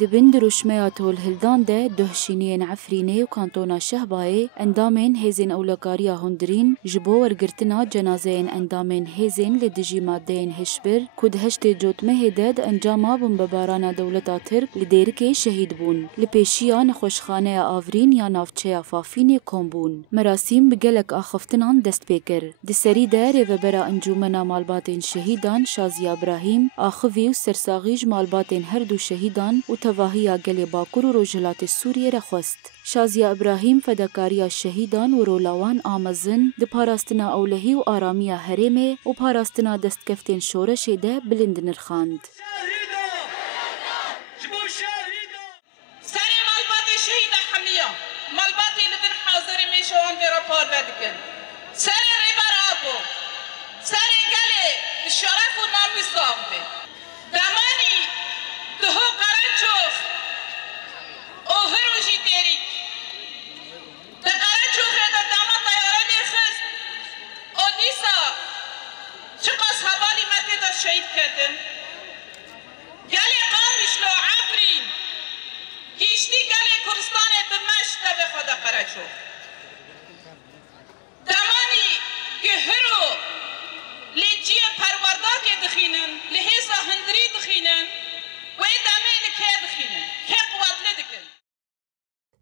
دبن دروشميا تول هلدان ده دهشينيين عفريني وكانتونا شهباي اندامين هيزين اولوكاريا هندرين جبو ورگرتنا جنازين اندامين هيزين لدجي مادين هشبر كود هشت جوت مهدد انجاما بمببارانا دولتا ترك لديركي شهيد بون لپیشیا نخوشخانه آورین یا نافچه فافین کمبون مراسم بگلک آخفتنان دست بکر دسری در و برا انجومنا مالباتین شهیدان شازیا ابراهیم آخوی و سرساغیج مالباتین هر دو شهیدان و تواهی گل باکور و روجلات سوریه رخوست شازیا ابراهیم فداکاریا شهیدان و رولاوان آمزن د پاراستنا اولهی و آرامیا هرمه و پاراستنا دستکفتین شورش ده بلند نرخاند سر ریبر آبو سر گله شرف و نامی ساخته دمانی دهو قرنچوخ اوه روشی تیریک ده قرنچوخ رده دما تیاره میخست او دیسا چقاس حوالی متی دا شهید کردن گله قامش لو عفرین گیشتی گله کرستان دمشق ده خدا قرنچوخ دمانی که هرو لیجی پروردار که دخینن لحیزا هندری دخینن و دمه لکه دخینن که قوات لدکن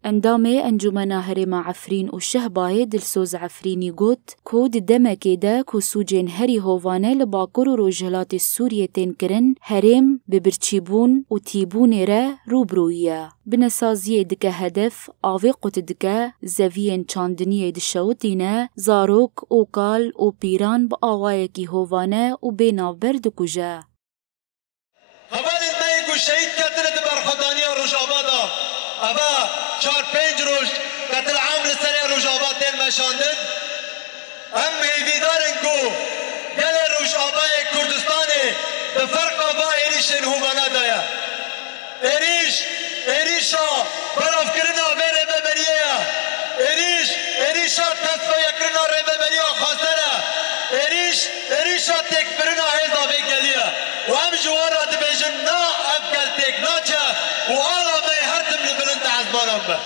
اندامه انجمنا هرما عفرین و شهبای دلسوز عفرینی گوت کود دمکی ده کو سوجین هری هوانه لباکور و روجهلات سوریه تین کرن هرم ببرچیبون و تیبون ره روبرویه بنسازیه دکه هدف آوی قوت دکه زوین چاندنیه دشوتینه زاروک و کال و پیران با آوائه کی هوانه و بیناور دکوژه هوالی نایگو شهید کتنه دبر خدانی روش آبادا اما 4-5 روز قتل عام لسنه روش آبادین مشاندن هم هیویدارن کو گل روش آبای کردستانه بفرق آبا ایریشن هوانا دایا ایریشا براف کرنا بره ببریه ایریشا تصفیه کرنا ره ببریه خاصره ایریشا تک برنا هیزا بگلیه و هم جوارا دبیجن نا افگل تک ناچه و آلا بی هردم لبلند عزبانم به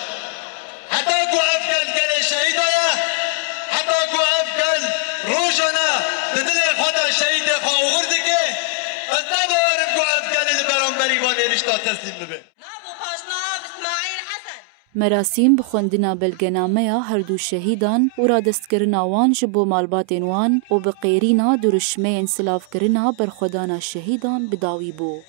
حتی کو افگل گل شهیده حتی کو افگل روشانه ددل خدا شهید خواه غرده که از نبارم کو افگل لبران بریوان ایریشتا تسلیم ببه مراسم بخوندنا بلگنامه هر دو شهیدان و را دستکرنا وان جبو مالباتین وان و بقیرینا درشمه انسلاف کرنا برخودانا شهیدان بداوی بو